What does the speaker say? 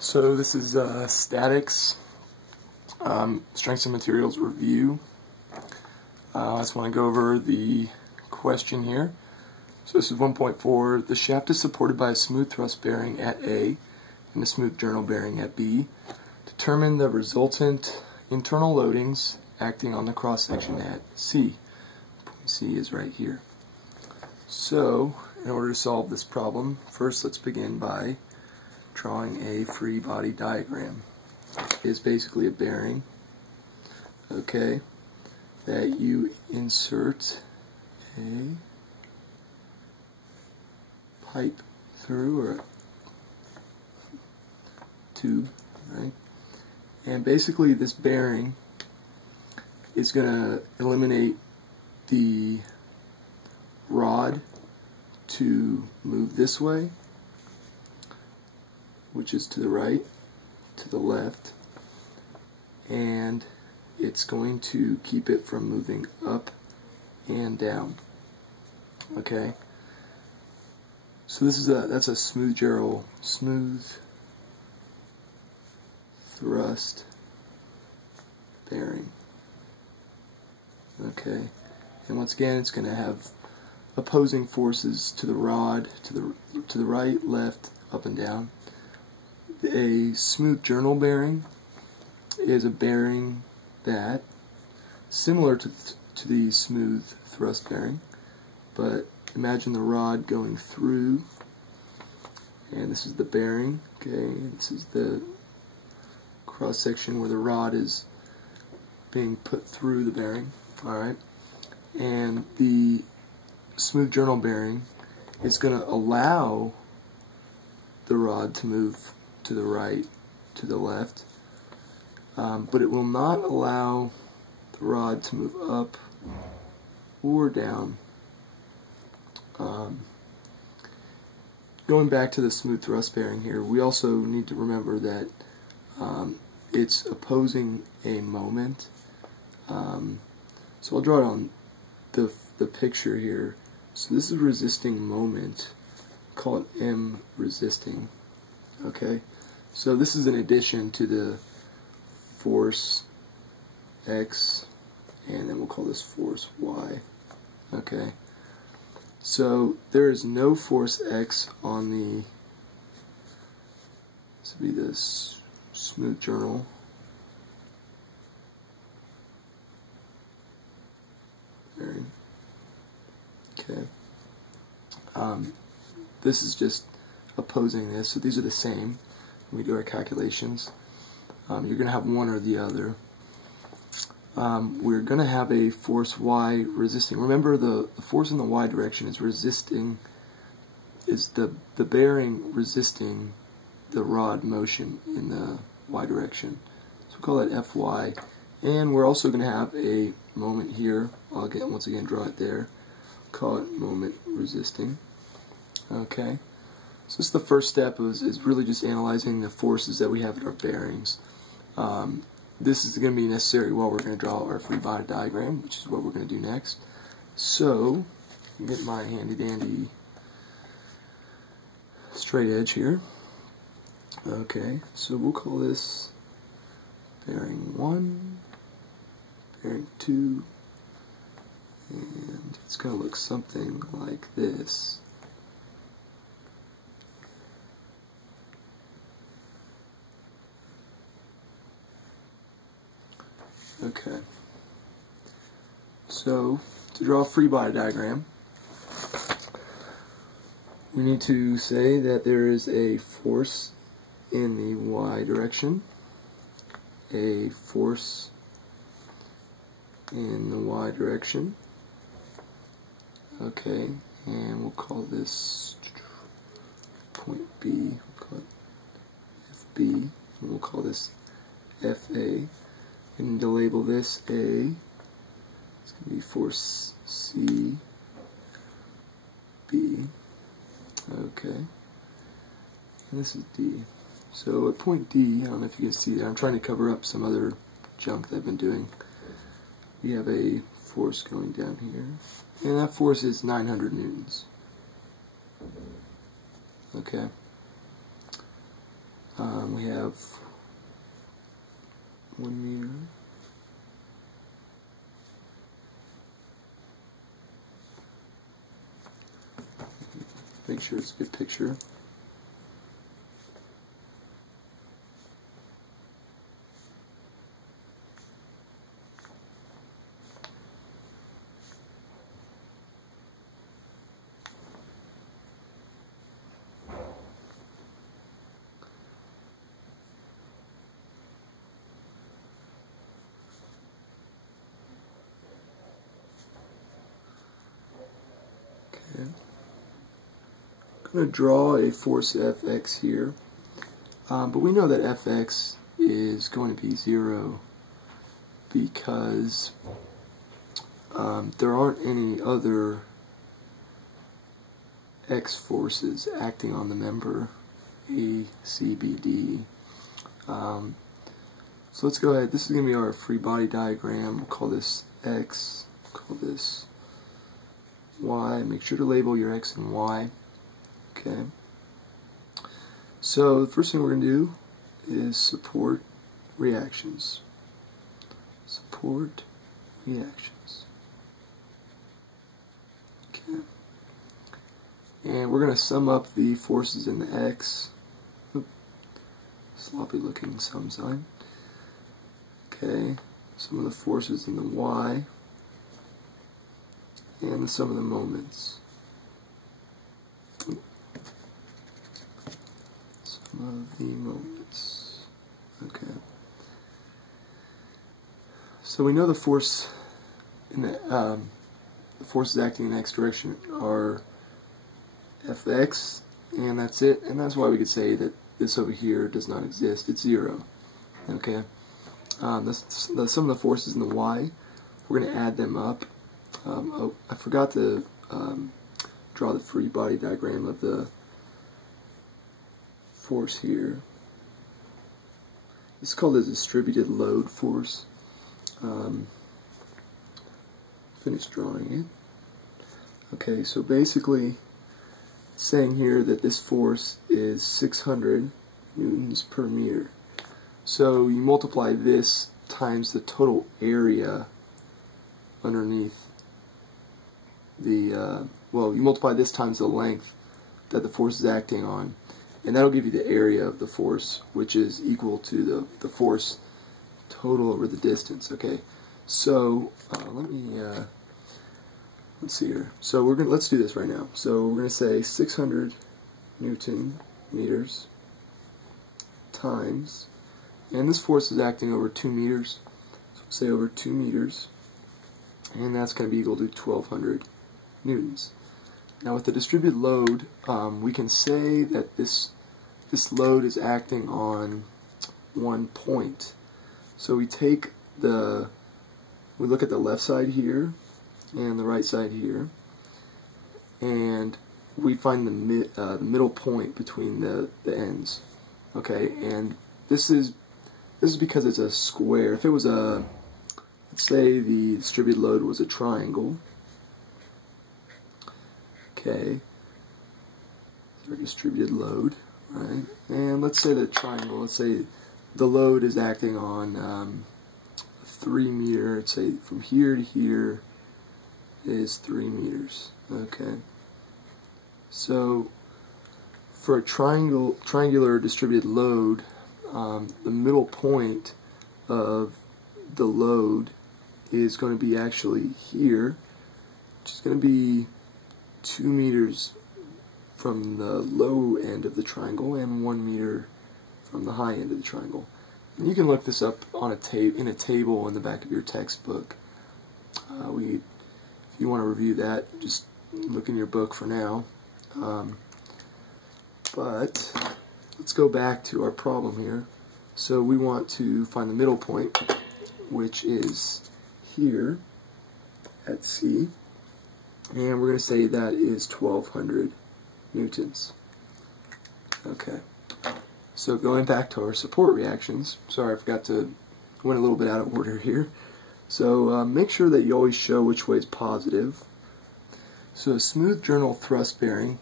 So this is statics, strengths and materials review. I just want to go over the question here. So this is 1.4. The shaft is supported by a smooth thrust bearing at A and a smooth journal bearing at B. Determine the resultant internal loadings acting on the cross-section at C. Point C is right here. So in order to solve this problem, first let's begin by drawing a free body diagram. It's basically a bearing, okay, that you insert a pipe through, or a tube, right? And basically this bearing is going to eliminate the rod to move this way, which is to the right, to the left, and it's going to keep it from moving up and down. Okay, so this is that's a smooth thrust bearing. Okay, and once again, it's going to have opposing forces to the rod, to the right, left, up and down. A smooth journal bearing is a bearing that, similar to the smooth thrust bearing, but imagine the rod going through, and this is the bearing, okay, this is the cross section where the rod is being put through the bearing, alright, and the smooth journal bearing is going to allow the rod to move to the right, to the left, but it will not allow the rod to move up or down. Going back to the smooth thrust bearing here, we also need to remember that it's opposing a moment. So I'll draw it on the picture here. So this is resisting moment. Call it M resisting. Okay, so this is in addition to the force X, and then we'll call this force Y. Okay, so there is no force X on the, this would be this smooth journal bearing. Okay, this is just opposing this, so these are the same. When we do our calculations, you're going to have one or the other. We're going to have a force Y resisting. Remember, the force in the Y direction is resisting, is the bearing resisting the rod motion in the Y direction. So we call that Fy. And we're also going to have a moment here. I'll once again draw it there. Call it moment resisting. Okay. So this is the first step, is really just analyzing the forces that we have in our bearings. This is going to be necessary while we're going to draw our free body diagram, which is what we're going to do next. So, get my handy dandy straight edge here. Okay, so we'll call this bearing 1, bearing 2, and it's going to look something like this. Okay, so to draw a free body diagram, we need to say that there is a force in the Y direction, a force in the Y direction, okay, and we'll call this point B, we'll call it FB, and we'll call this FA. And to label this A, it's going to be force C, B, okay, and this is D. So at point D, I don't know if you can see that, I'm trying to cover up some other junk that I've been doing. We have a force going down here, and that force is 900 newtons. Okay. we have 1 meter. Make sure it's a good picture. Okay. I'm going to draw a force Fx here, but we know that Fx is going to be 0 because there aren't any other X forces acting on the member A, C, B, D. So let's go ahead. This is going to be our free body diagram. We'll call this X, call this Y. Make sure to label your X and Y. Okay. So the first thing we're going to do is support reactions. Support reactions. Okay. And we're going to sum up the forces in the X. Oop. Sloppy looking sum sign. Okay. Some of the forces in the Y. And some of the moments. Some of the moments. Okay. So we know the force in the forces acting in the X direction are Fx, and that's it. And that's why we could say that this over here does not exist. It's 0. Okay. Some of the forces in the Y, we're going to add them up. Oh, I forgot to draw the free body diagram of the force here. It's called a distributed load force. Finish drawing it. Okay, so basically it's saying here that this force is 600 newtons per meter. So you multiply this times the total area underneath the, well, you multiply this times the length that the force is acting on, and that'll give you the area of the force, which is equal to the force total over the distance. Okay, so let's see here. So let's do this right now. So we're gonna say 600 Newton meters times, and this force is acting over 2 meters. So we'll say over 2 meters, and that's going to be equal to 1200 newtons. Now with the distributed load, we can say that this load is acting on one point. So we look at the left side here and the right side here, and we find the middle point between the ends. Okay, and this is because it's a square. If it was let's say the distributed load was a triangle. Okay, our distributed load, right? And let's say the triangle, let's say the load is acting on 3 meter, let's say from here to here is 3 meters. Okay, so for a triangular distributed load, the middle point of the load is going to be actually here, which is going to be 2 meters from the low end of the triangle and 1 meter from the high end of the triangle. And you can look this up on in a table in the back of your textbook. If you want to review that, just look in your book for now. But let's go back to our problem here. So we want to find the middle point, which is here at C, and we're going to say that is 1200 newtons. Okay, so going back to our support reactions, sorry I forgot to, went a little bit out of order here. So make sure that you always show which way is positive. So a smooth journal thrust bearing